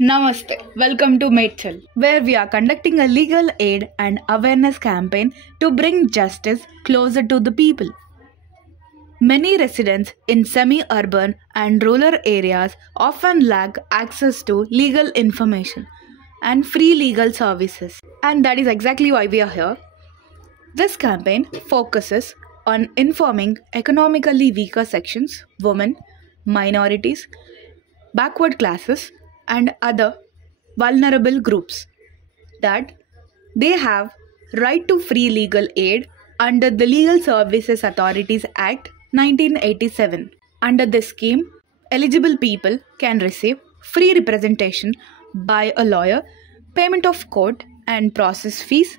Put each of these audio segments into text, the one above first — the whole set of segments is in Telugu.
Namaste. Welcome to Matechal, where we are conducting a legal aid and awareness campaign to bring justice closer to the people. Many residents in semi-urban and rural areas often lack access to legal information and free legal services. And that is exactly why we are here. This campaign focuses on informing economically weaker sections, women, minorities, backward classes, and other vulnerable groups that they have right to free legal aid under the Legal Services Authorities Act 1987. Under this scheme, eligible people can receive free representation by a lawyer, payment of court and process fees,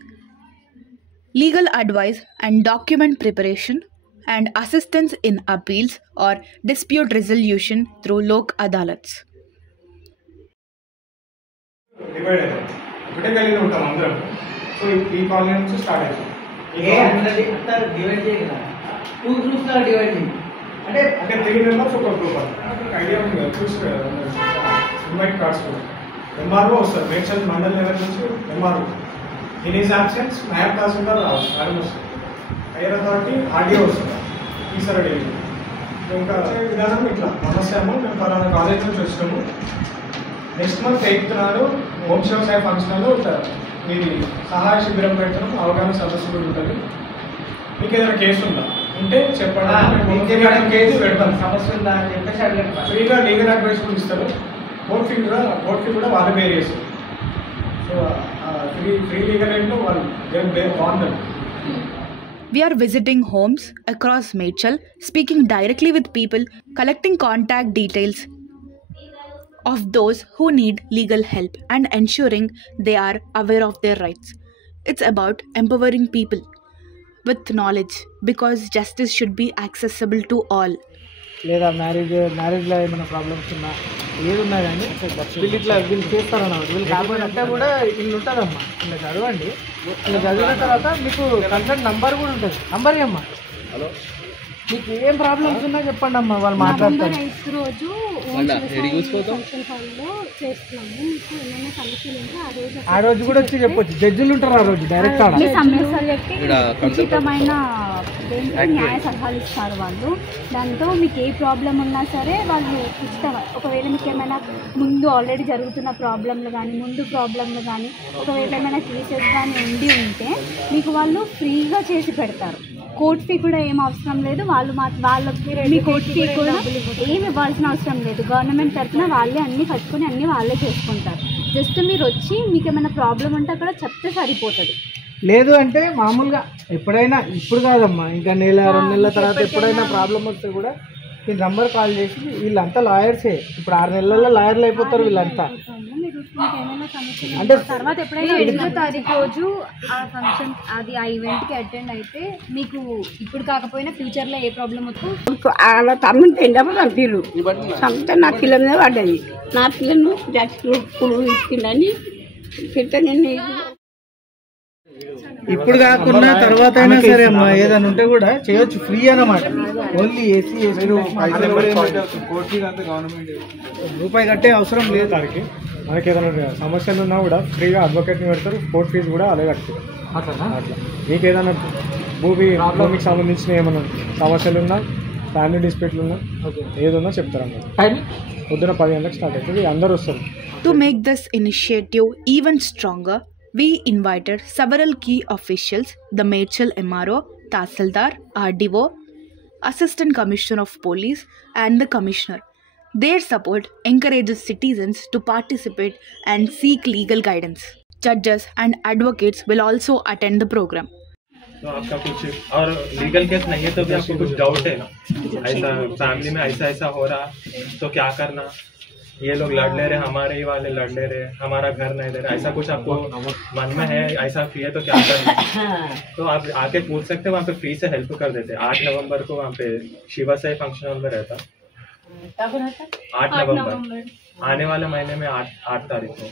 legal advice and document preparation, and assistance in appeals or dispute resolution through Lok Adalats. Divide అవుతాం ఒకటే కలిగి ఉంటాం అందరం. సో ఈ కాలనీ నుంచి స్టార్ట్ అవుతాం. డివైడ్ చేయగల టూ గ్రూప్స్ లా డివైడ్ చేయండి. అంటే 3 మెంబర్స్ ఒక గ్రూప్ ఐడియా ఉంది కదా, చూసి ఇన్వైట్ కార్డ్స్ కూడా ఎంఆర్ఓ వస్తారు. మేడ్చల్ మండల్ లెవెల్ నుంచి MRO in is absence Naib Tehsildar రావచ్చు, మేడం వస్తారు. హైయర్ అథారిటీ ఆర్డీఓ వస్తారు, ఈసారి ఇంకా విధానం ఇట్లా నమస్తే అమ్మ, మేము పలానా కాలేజ్ నుంచి వచ్చినాము, నెక్స్ట్ మంత్ 8th నాడు హోమ్ వ్యవసాయ ఫంక్షన్లో మీది సహాయ శిబిరం పెడతాం, అవగాహన సదస్సు కూడా ఉంటుంది. మీకు ఏదైనా కేసు ఉందా ఉంటే చెప్పండి, కేసు పెడతాం. సమస్య ఉందా అని చెప్పేసి అడగండి. ఫ్రీగా లీగల్ అడ్వైస్ కూడా ఇస్తారు. కోర్ట్ ఫీ కూడా వాళ్ళు పే చేస్తారు. సో ఫ్రీ లీగల్ ఎయిడ్లో వాళ్ళు బాగుంటుంది. We are visiting homes across Matechal, speaking directly with people, collecting contact details of those who need legal help and ensuring they are aware of their rights. It's about empowering people with knowledge because justice should be accessible to all. లేదా మ్యారేజ్లో ఏమైనా ప్రాబ్లమ్స్ ఉన్నా ఏది ఉన్నా కానీ వీళ్ళు చేస్తారన్నమాట. వీళ్ళు కాకపోయినంటే కూడా వీళ్ళు ఉంటుందమ్మా, ఇలా చదవండి. ఇలా చదివిన తర్వాత మీకు కన్సల్ట్ నంబర్ కూడా ఉంటుంది. నంబర్ అమ్మా, హలో, మీకు ఏం ప్రాబ్లమ్స్ ఉన్నా చెప్పండి అమ్మా, వాళ్ళు మాట్లాడతారు. రోజు ఆ రోజు కూడా వచ్చి చెప్పొచ్చు, జడ్జిలు ఉంటారు ఆ రోజు డైరెక్ట్ సమస్యలు చెప్పి ఉచితమైన న్యాయ సలహాలు ఇస్తారు వాళ్ళు. దాంతో మీకు ఏ ప్రాబ్లం ఉన్నా సరే వాళ్ళు ఉచితం. ఒకవేళ మీకు ఏమైనా ముందు ఆల్రెడీ జరుగుతున్న ప్రాబ్లంలు కానీ ఒకవేళ ఏమైనా కేసెస్ కానీ ఉంటే మీకు వాళ్ళు ఫ్రీగా చేసి పెడతారు. కోర్ట్ ఫీ కూడా ఏం అవసరం లేదు. మీ కోర్ట్ ఫీ కూడా ఏమి ఇవ్వాల్సిన అవసరం లేదు. గవర్నమెంట్ తరఫున వాళ్ళే అన్నీ కట్టుకుని అన్నీ వాళ్ళే చేసుకుంటారు. జస్ట్ మీరు వచ్చి మీకు ఏమైనా ప్రాబ్లం ఉంటే అక్కడ చెప్తే సరిపోతుంది. లేదు అంటే మామూలుగా ఎప్పుడైనా, ఇప్పుడు కాదమ్మా, ఇంకా 1-2 నెలల తర్వాత ఎప్పుడైనా ప్రాబ్లం వస్తే కూడా ఈ నంబర్ కాల్ చేసి, వీళ్ళంతా లాయర్సే, ఇప్పుడు 6 నెలల్లో లాయర్లు అయిపోతారు వీళ్ళంతా. అంటే తర్వాత ఎప్పుడైనా 8వ తారీఖు రోజు ఆ ఫంక్షన్ ఆ ఈవెంట్కి అటెండ్ అయితే మీకు ఇప్పుడు కాకపోయినా ఫ్యూచర్లో ఏ ప్రాబ్లం వస్తుందో అలా తమ్ముని తిండప్పుడు చంపిర్రు. చంపితే నా పిల్ల మీద పడ్డది. నా పిల్లను పురుగు ఇచ్చిందని తింటే నేను ఇప్పుడు కాకుండా తర్వాత అయినా సరే అమ్మా, ఏదైనా ఉంటే కూడా చేయొచ్చు, ఫ్రీ అన్నమాట. ఓన్లీ ఏసీ రూపాయి కట్టే అవసరం లేదు. దానికి మనకి ఏదైనా సమస్యలు ఉన్నా కూడా ఫ్రీగా అడ్వకేట్ని పెడతారు. కోర్ట్ ఫీజు కూడా అలాగే కట్టారు. అట్లా మీకు ఏదైనా భూమికి సంబంధించిన ఏమైనా సమస్యలు ఉన్నా, ఫ్యామిలీ డిస్ప్యూట్లు ఉన్నా, ఏదన్నా చెప్తారన్నమాట. పొద్దున 10 గంటలకు స్టార్ట్ అవుతుంది, అందరూ వస్తారు. To make this initiative even stronger, we invited several key officials, the Matechal MRO, Tahsildar, RDO, Assistant Commissioner of Police and the Commissioner. Their support encourages citizens to participate and seek legal guidance. Judges and advocates will also attend the program. तो आपका कुछ और लीगल केस नहीं है तो भी आपको कुछ डाउट है ना, ऐसा फैमिली में ऐसा हो रहा तो क्या करना, ये लोग लड़ ले रहे, हमारे ही वाले लड़ ले रहे, हमारा घर नहीं दे रहे, ऐसा कुछ आपको मन में है, ऐसा किए तो क्या करना, तो आप आके पूछ सकते हैं. वहाँ पे फ्री से हेल्प कर देते हैं. 8 नवंबर को वहाँ पे शिवा साई फंक्शन हॉल में रहता. 8 नवंबर आने वाले महीने में 8 तारीख को.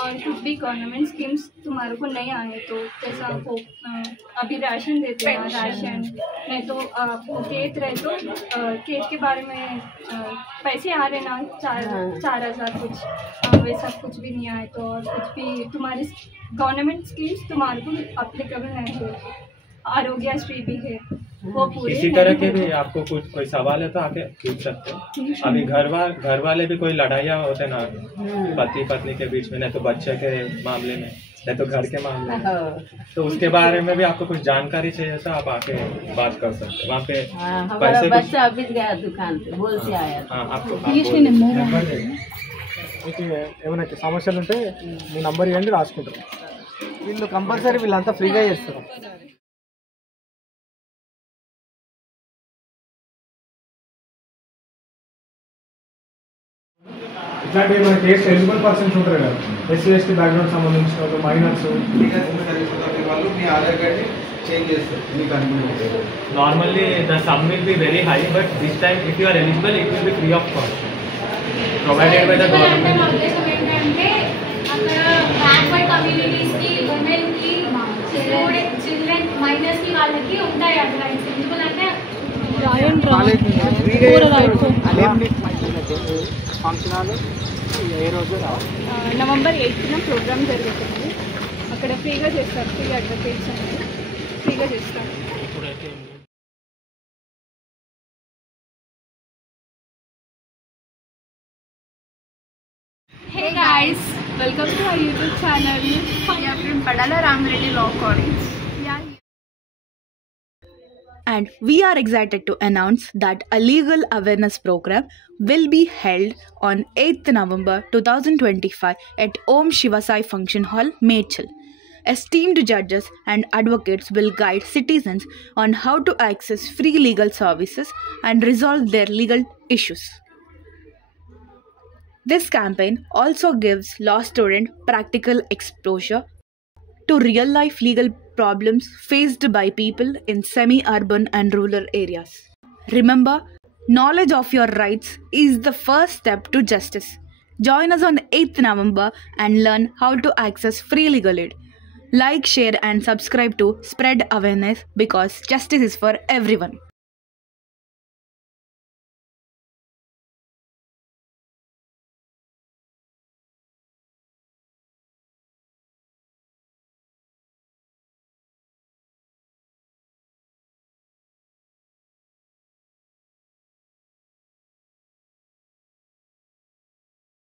और कुछ भी गवर्नमेंट स्कीम्स तुम्हारे को नहीं आए तो जैसा आपको अभी राशन देते हैं, राशन नहीं तो आपको खेत रहे तो खेत के बारे में पैसे आ रहे ना 4,000 कुछ वैसा कुछ भी नहीं आए तो और कुछ भी तुम्हारी गवर्नमेंट स्कीम्स तुम्हारे को अप्लीकेबल नहीं है। आरोग्यश्री भी है वो पूरे इसी तरह के भी आपको कुछ कोई सवाल है तो आके पूछ सकते हो। अभी घर वाले भी कोई लड़ाइयाँ होते ना पति पत्नी के बीच में, नहीं तो बच्चे के मामले में, नहीं तो घर के मामले में, तो उसके बारे में भी आपको कुछ जानकारी चाहिए तो आप आके बात कर सकते हो वहाँ पे। हमारा बच्चा अभी गया दुकान पे बोल से आया हाँ आपको మీకు ఏమైనా సమస్యలు ఉంటే మీ నంబర్ ఇవ్వండి రాసుకుంటారు. వీళ్ళు కంపల్సరీ వీళ్ళంతా ఫ్రీగా చేస్తారు. ఇట్లాంటి మన కేసు ఎలిజిబుల్ పర్సన్స్ ఉంటారు కదా, ఎస్సీ ఎస్టీ బ్యాక్గ్రౌండ్ సంబంధించిన వాళ్ళు, మైనర్స్, వాళ్ళు మీ ఆధార్ కార్డ్ని చేంజ్ చేస్తారు మీకు అనుకుంటే. Normally the sum will be very high, but this time if you are eligible, it will be free of cost, provided by the government. ఏంటంటే అక్కడ బ్యాక్వర్డ్ కమ్యూనిటీస్కి, ఉమెన్కి, చిల్డ్రన్, మైనర్స్కి వాళ్ళకి ఉంటాయి అక్కడ రైట్స్. ఎందుకంటే ఫంక్షన్ హాల్ ఏ రోజు రావాలి? నవంబర్ 8న ప్రోగ్రామ్ జరుగుతుంది. అక్కడ ఫ్రీగా చేస్తారు, ఫ్రీ అడ్వర్టైజ్ అనేది ఫ్రీగా చేస్తారు. Hey guys, welcome to our YouTube channel. We are from Padala Ramreddy Law College. And we are excited to announce that a legal awareness program will be held on 8th November 2025 at Om Shiva Sai Function Hall, Medchal. Esteemed judges and advocates will guide citizens on how to access free legal services and resolve their legal issues. This campaign also gives law students practical exposure to real-life legal problems faced by people in semi-urban and rural areas. Remember, knowledge of your rights is the first step to justice. Join us on 8th November and learn how to access free legal aid. Like, share and subscribe to spread awareness because justice is for everyone.